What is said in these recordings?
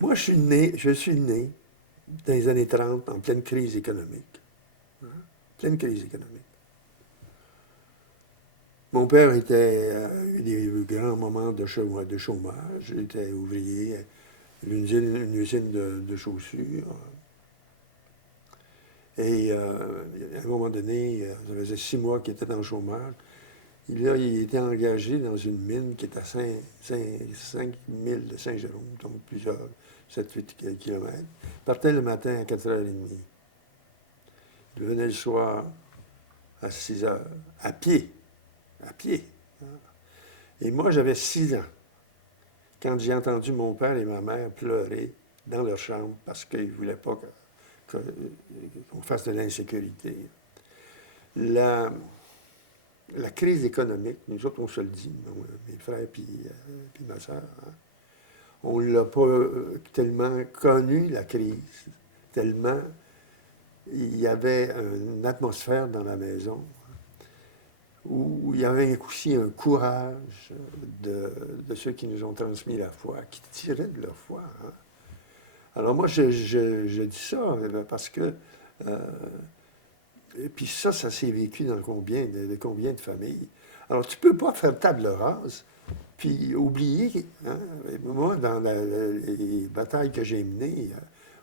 Moi, je suis né dans les années 30 en pleine crise économique. Hein. Pleine crise économique. Mon père était eu des grands moments de chômage. Il était ouvrier à une usine de chaussures. Et à un moment donné, ça faisait 6 mois qu'il était dans le chômage. Il était engagé dans une mine qui est à 5 000 de Saint-Jérôme, donc plusieurs 7-8 kilomètres. Il partait le matin à 4h30. Il venait le soir à 6 heures, à pied, à pied. Et moi, j'avais 6 ans quand j'ai entendu mon père et ma mère pleurer dans leur chambre parce qu'ils ne voulaient pas qu'on fasse de l'insécurité. La, la crise économique, nous autres, on se le dit, mes frères puis ma soeur, hein, on ne l'a pas tellement connu, la crise, tellement il y avait une atmosphère dans la maison où il y avait aussi un courage de ceux qui nous ont transmis la foi, qui tiraient de leur foi. Hein. Alors moi, je dis ça parce que... et puis ça s'est vécu dans combien de familles. Alors tu ne peux pas faire table rase, puis oublier, hein, moi, dans les batailles que j'ai menées,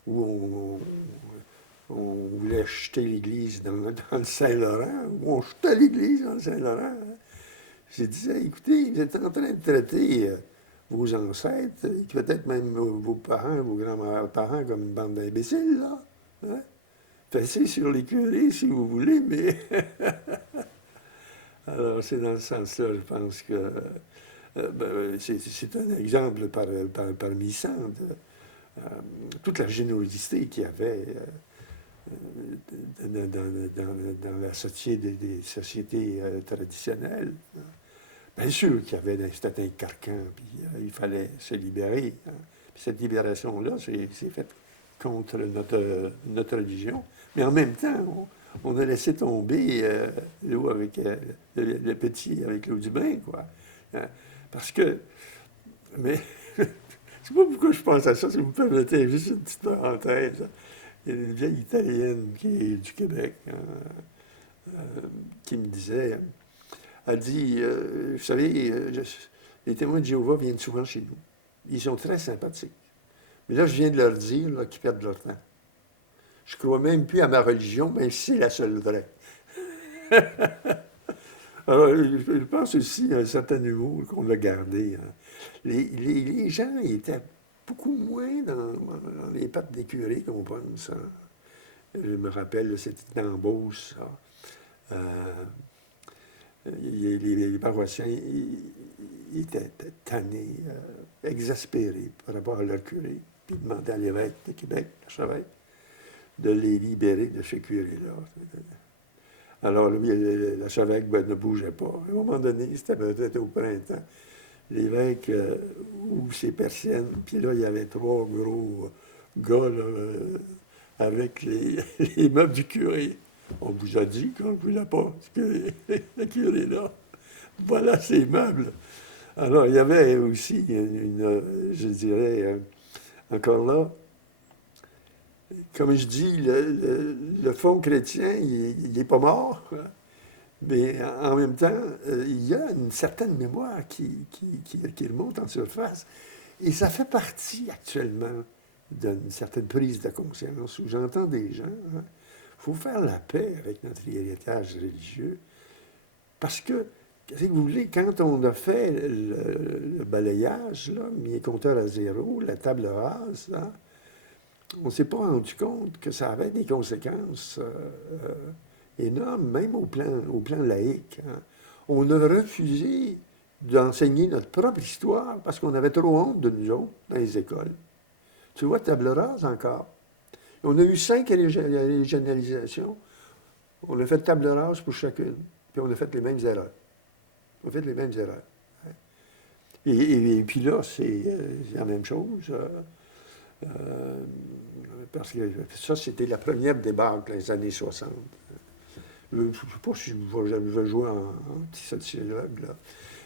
où on voulait jeter l'Église dans le Saint-Laurent, où on jetait l'Église dans le Saint-Laurent, hein, j'ai dit, écoutez, vous êtes en train de traiter vos ancêtres, et peut-être même vos parents, vos grands-parents comme une bande d'imbéciles, là. Hein? Fessez sur les curés si vous voulez, mais... Alors, c'est dans ce sens-là, je pense que c'est un exemple parmi cent de toute la générosité qu'il y avait dans la société des sociétés traditionnelles. Bien sûr qu'il y avait c'était un carcan, puis il fallait se libérer. Hein. Puis cette libération-là, c'est faite contre notre religion. Mais en même temps, on a laissé tomber l'eau avec le petit avec l'eau du bain, quoi. Hein. Parce que, mais, je ne sais pas pourquoi je pense à ça, si vous me permettez, juste une petite parenthèse. Il y a une vieille Italienne qui est du Québec, hein, qui me disait, elle dit, vous savez, les témoins de Jéhovah viennent souvent chez nous. Ils sont très sympathiques. Mais là, je viens de leur dire qu'ils perdent leur temps. Je crois même plus à ma religion, mais c'est la seule vraie. Alors, je pense aussi à un certain humour qu'on a gardé. Hein. Les gens étaient beaucoup moins dans les pattes des curés qu'on pense. Hein. Je me rappelle, c'était dans Beauce, ça. Les paroissiens ils étaient tannés, exaspérés par rapport à leur curé, puis demandaient à l'évêque de Québec, l'archevêque, de les libérer de ce curé-là. Alors, lui, l'archevêque ne bougeait pas. À un moment donné, c'était peut-être au printemps, l'évêque ouvre ses persiennes, puis là, il y avait 3 gros gars là, avec les meubles du curé. On vous a dit qu'on ne voulait pas le curé là. Voilà ces meubles. Alors, il y avait aussi je dirais, encore là, comme je dis, le fond chrétien, il n'est pas mort, hein. Mais en même temps, il y a une certaine mémoire qui remonte en surface. Et ça fait partie actuellement d'une certaine prise de conscience où j'entends des gens, il faut faire la paix avec notre héritage religieux. Parce que, qu'est-ce que vous voulez, quand on a fait le balayage, là, mis les compteurs à zéro, la table rase, là, on ne s'est pas rendu compte que ça avait des conséquences énormes, même au plan laïque. Hein. On a refusé d'enseigner notre propre histoire parce qu'on avait trop honte de nous autres dans les écoles. Tu vois, table rase encore. On a eu 5 régionalisations. On a fait table rase pour chacune. Puis on a fait les mêmes erreurs. On a fait les mêmes erreurs. Hein. Et puis là, c'est la même chose. Parce que ça, c'était la première débâcle des années 60. Je ne sais pas si je vais jouer en petit sociologue, là.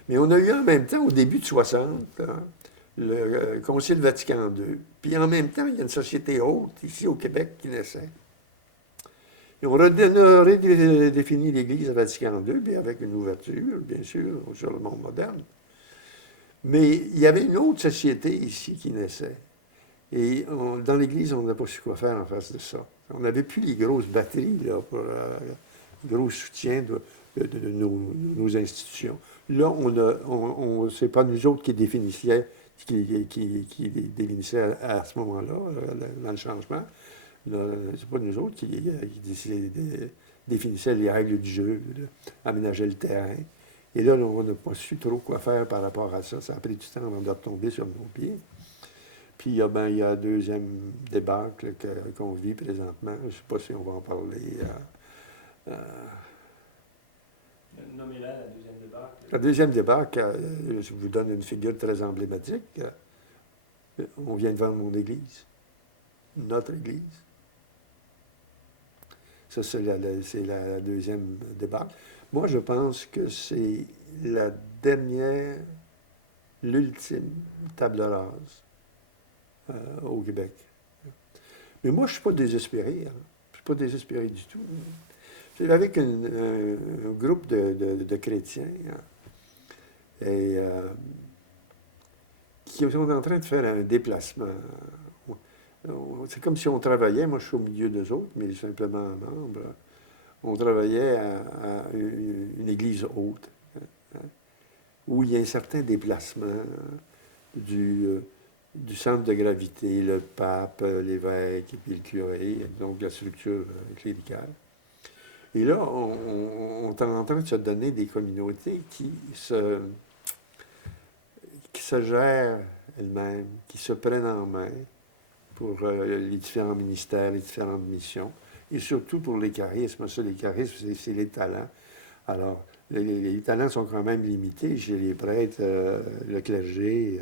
Mais on a eu en même temps, au début de 60, hein, le Concile Vatican II. Puis en même temps, il y a une société haute ici au Québec qui naissait. Et on a redéfini l'Église à Vatican II, puis avec une ouverture, bien sûr, sur le monde moderne. Mais il y avait une autre société ici qui naissait. Et dans l'Église, on n'a pas su quoi faire en face de ça. On n'avait plus les grosses batteries là, pour le gros soutien de nos institutions. Là, c'est pas nous autres qui définissaient, qui définissaient à ce moment-là, dans le changement. C'est pas nous autres qui définissaient les règles du jeu, aménager le terrain. Et là, on n'a pas su trop quoi faire par rapport à ça. Ça a pris du temps avant de retomber sur nos pieds. Puis, il y a la deuxième débâcle qu'on vit présentement. Je ne sais pas si on va en parler. Nommez-la, la deuxième débâcle. La deuxième débâcle, je vous donne une figure très emblématique. On vient de vendre mon église. Notre église. Ça, c'est la deuxième débâcle. Moi, je pense que c'est la dernière, l'ultime table rase au Québec. Mais moi, je ne suis pas désespéré. Hein. Je ne suis pas désespéré du tout. C'est avec un groupe de chrétiens et, qui sont en train de faire un déplacement. C'est comme si on travaillait, moi je suis au milieu d'eux autres, mais simplement un membre. On travaillait à une église haute, hein, où il y a un certain déplacement du centre de gravité, le pape, l'évêque et puis le curé, donc la structure cléricale. Et là, on est en train de se donner des communautés qui se gèrent elles-mêmes, qui se prennent en main pour les différents ministères, les différentes missions, et surtout pour les charismes. Ça, les charismes, c'est les talents. Alors, les talents sont quand même limités chez les prêtres, le clergé,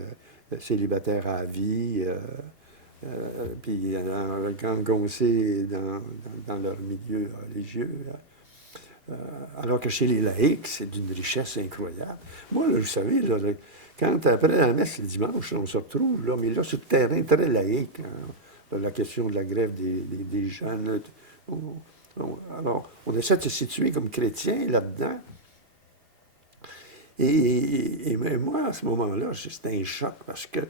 célibataires à vie, puis quand on sait dans leur milieu religieux. Alors que chez les laïcs, c'est d'une richesse incroyable. Moi, là, vous savez, là, quand après la messe le dimanche, on se retrouve, là, mais là, sur le terrain très laïque, hein, la question de la grève des jeunes. Alors, on essaie de se situer comme chrétien là-dedans. Et moi, à ce moment-là, c'était un choc parce que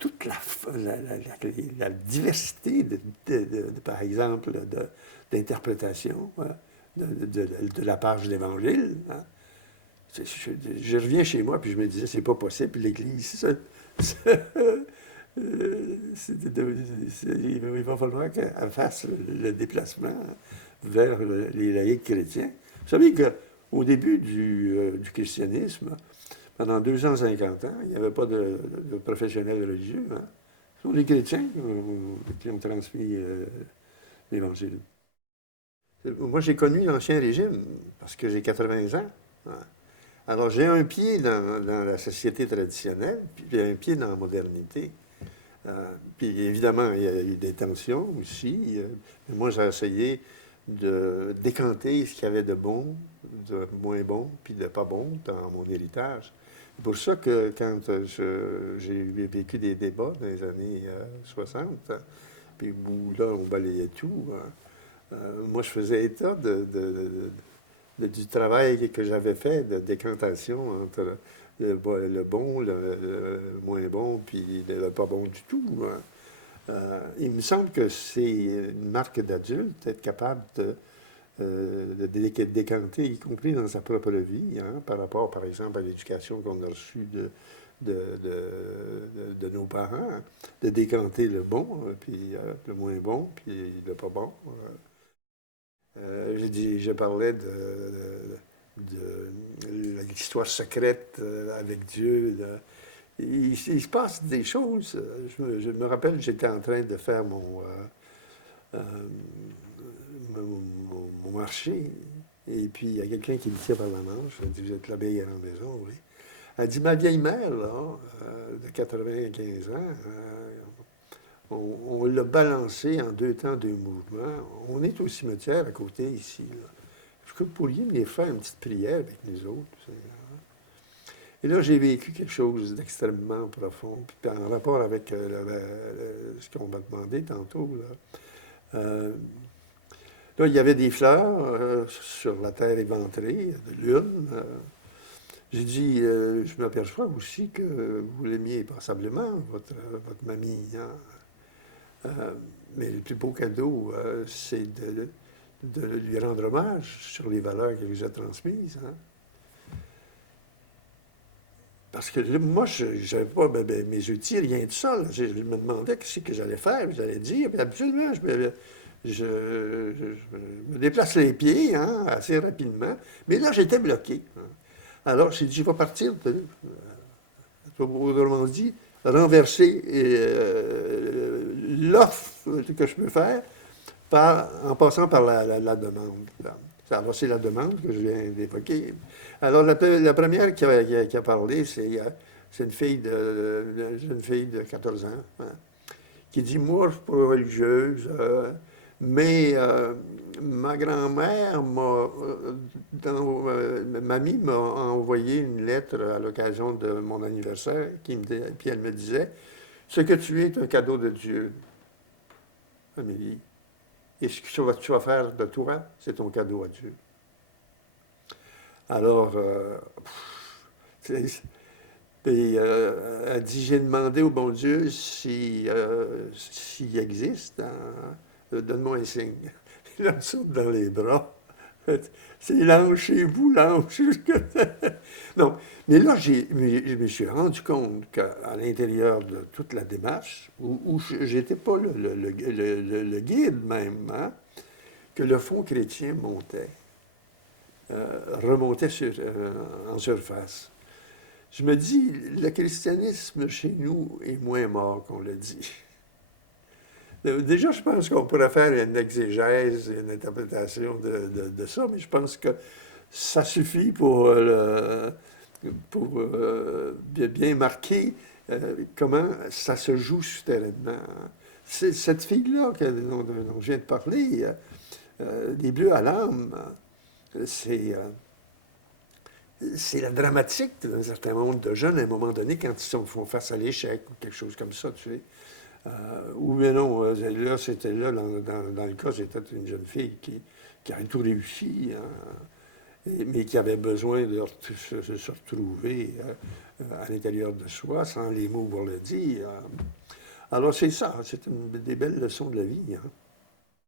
toute la diversité, par exemple, d'interprétation de la page de l'Évangile, hein, je reviens chez moi, puis je me disais, c'est pas possible, puis l'Église, il va falloir qu'elle fasse le déplacement vers les laïcs chrétiens. Vous savez qu'au début du christianisme, pendant 250 ans, il n'y avait pas de professionnels religieux. Hein. Ce sont les chrétiens qui ont transmis l'Évangile. Moi, j'ai connu l'Ancien Régime parce que j'ai 80 ans. Hein. Alors, j'ai un pied dans la société traditionnelle, puis un pied dans la modernité. Puis, évidemment, il y a eu des tensions aussi. Mais moi, j'ai essayé de décanter ce qu'il y avait de bon, de moins bon, puis de pas bon dans mon héritage. C'est pour ça que quand j'ai vécu des débats dans les années 60, puis où là, on balayait tout, moi, je faisais état du travail que j'avais fait de décantation entre le bon, le moins bon, puis le pas bon du tout. Hein. Il me semble que c'est une marque d'adulte, être capable de décanter, y compris dans sa propre vie, hein, par rapport, par exemple, à l'éducation qu'on a reçue de nos parents, hein, de décanter le bon, puis le moins bon, puis le pas bon. Je parlais de l'histoire secrète avec Dieu. Il se passe des choses. Je me rappelle, j'étais en train de faire mon marché. Et puis, il y a quelqu'un qui me tient par la manche. Elle dit, vous êtes l'abeille à la maison, oui. Elle dit, ma vieille mère, là, de 95 ans, on l'a balancé en 2 temps, 2 mouvements. On est au cimetière à côté, ici. Est-ce que vous pourriez me faire une petite prière avec les autres? Et là, j'ai vécu quelque chose d'extrêmement profond, puis en rapport avec ce qu'on m'a demandé tantôt. Là, il y avait des fleurs sur la terre éventrée de lune. J'ai dit, je m'aperçois aussi que vous l'aimiez passablement, votre mamie. Hein? Mais le plus beau cadeau, c'est de lui rendre hommage sur les valeurs qu'elle vous a transmises. Hein? Parce que là, moi, je n'avais pas mes outils, rien de ça. Là. Je me demandais ce que j'allais faire, j'allais dire. Puis absolument, je me déplace les pieds hein, assez rapidement. Mais là, j'étais bloqué. Hein. Alors, j'ai dit, je vais partir, autrement dit, renverser l'offre que je peux faire en passant par la demande. Alors, c'est la demande que je viens d'évoquer. Alors, la première qui a parlé, c'est une jeune fille de 14 ans, hein, qui dit, moi, je ne suis pas religieuse, mais ma grand-mère mamie m'a envoyé une lettre à l'occasion de mon anniversaire, puis elle me disait, ce que tu es est un cadeau de Dieu, Amélie. Et ce que tu vas faire de toi, c'est ton cadeau à Dieu. Alors, elle dit, j'ai demandé au bon Dieu s'il existe, hein, donne-moi un signe. Il la saute dans les bras. C'est l'ange chez vous, l'ange. Non, mais là, je me suis rendu compte qu'à l'intérieur de toute la démarche, où je n'étais pas le guide même, hein, que le fond chrétien montait, remontait en surface. Je me dis, le christianisme chez nous est moins mort qu'on le dit. Déjà, je pense qu'on pourrait faire une exégèse, une interprétation de ça, mais je pense que ça suffit pour bien marquer comment ça se joue souterrainement. Cette fille-là dont je viens de parler, des Bleus à l'âme, c'est la dramatique d'un certain nombre de jeunes à un moment donné quand ils font face à l'échec ou quelque chose comme ça, tu sais. Ou bien non, là, c'était là, dans le cas, c'était une jeune fille qui avait tout réussi, hein, mais qui avait besoin de se retrouver à l'intérieur de soi, sans les mots pour le dire. Alors, c'est ça, c'est des belles leçons de la vie. Hein.